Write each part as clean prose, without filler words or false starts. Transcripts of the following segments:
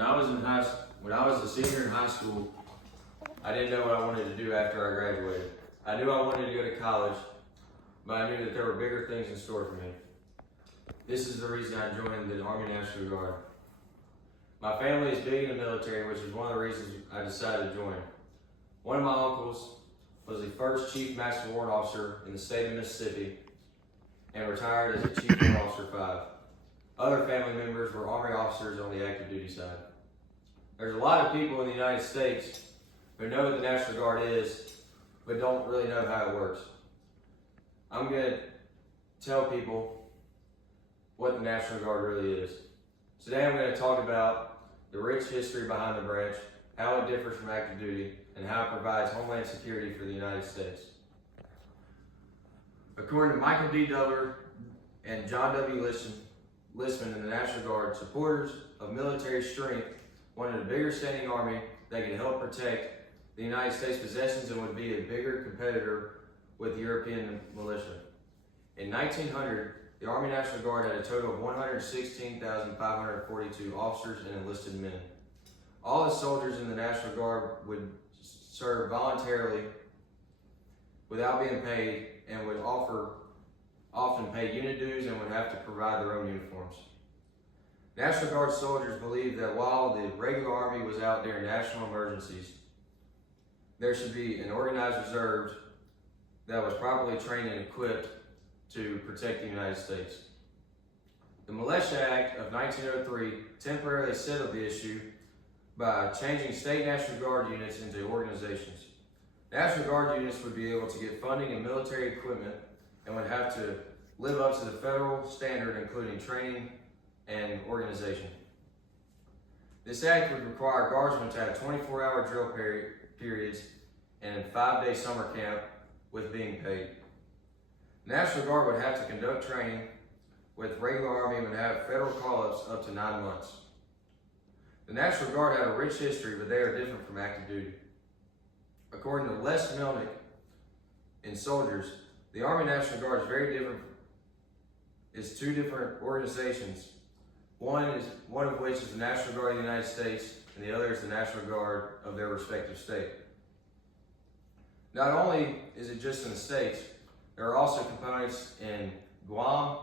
When I was a senior in high school, I didn't know what I wanted to do after I graduated. I knew I wanted to go to college, but I knew that there were bigger things in store for me. This is the reason I joined the Army National Guard. My family is big in the military, which is one of the reasons I decided to join. One of my uncles was the first Chief Master Warrant Officer in the state of Mississippi and retired as a Chief Warrant Officer 5. Other family members were Army officers on the active duty side. There's a lot of people in the United States who know what the National Guard is, but don't really know how it works. I'm going to tell people what the National Guard really is. Today I'm going to talk about the rich history behind the branch, how it differs from active duty, and how it provides homeland security for the United States. According to Michael D. Dubler and John W. Listman in the National Guard, supporters of military strength wanted a bigger standing army that could help protect the United States possessions and would be a bigger competitor with the European militia. In 1900, the Army National Guard had a total of 116,542 officers and enlisted men. All the soldiers in the National Guard would serve voluntarily without being paid and would often pay unit dues and would have to provide their own uniforms. National Guard soldiers believed that while the regular Army was out during national emergencies, there should be an organized reserve that was properly trained and equipped to protect the United States. The Militia Act of 1903 temporarily settled the issue by changing state National Guard units into organizations. National Guard units would be able to get funding and military equipment and would have to live up to the federal standard, including training and organization. This act would require guardsmen to have 24-hour drill periods and a 5-day summer camp with being paid. The National Guard would have to conduct training with regular Army and would have federal call-ups up to 9 months. The National Guard had a rich history, but they are different from active duty. According to Les Melnick in Soldiers, the Army National Guard is very different. It's two different organizations. One of which is the National Guard of the United States, and the other is the National Guard of their respective state. Not only is it just in the states, there are also components in Guam,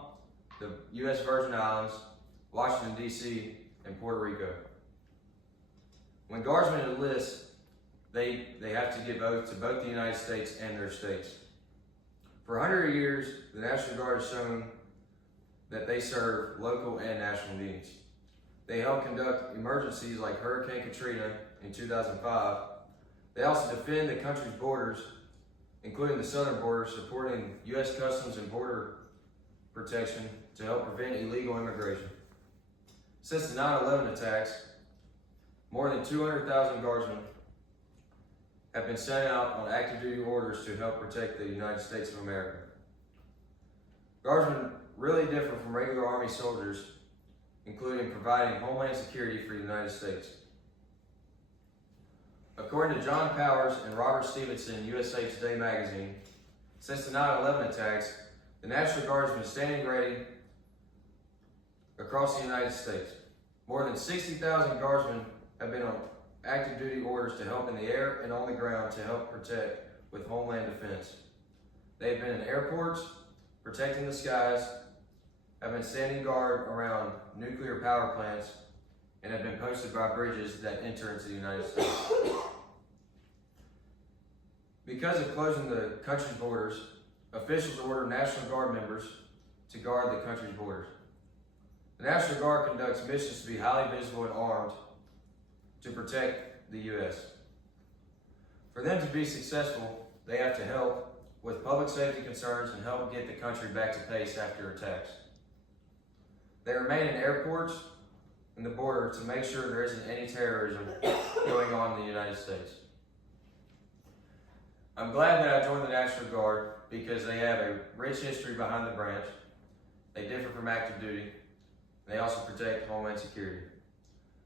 the U.S. Virgin Islands, Washington, D.C., and Puerto Rico. When guardsmen enlist, they have to give oath to both the United States and their states. For 100 years, the National Guard has shown that they serve local and national needs. They help conduct emergencies like Hurricane Katrina in 2005. They also defend the country's borders, including the southern border, supporting U.S. Customs and Border Protection to help prevent illegal immigration. Since the 9/11 attacks, more than 200,000 guardsmen have been sent out on active duty orders to help protect the United States of America. Guardsmen really differ from regular Army soldiers, including providing homeland security for the United States. According to John Powers and Robert Stevenson, USA Today magazine, since the 9/11 attacks, the National Guard has been standing ready across the United States. More than 60,000 guardsmen have been on active duty orders to help in the air and on the ground to help protect with homeland defense. They've been in airports, protecting the skies, have been standing guard around nuclear power plants, and have been posted by bridges that enter into the United States. Because of closing the country's borders, officials order National Guard members to guard the country's borders. The National Guard conducts missions to be highly visible and armed to protect the U.S. For them to be successful, they have to help with public safety concerns and help get the country back to pace after attacks. They remain in airports and the border to make sure there isn't any terrorism going on in the United States. I'm glad that I joined the National Guard because they have a rich history behind the branch. They differ from active duty. And they also protect homeland security.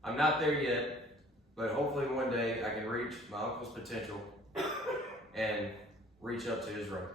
I'm not there yet, but hopefully one day I can reach my uncle's potential and reach up to his rank.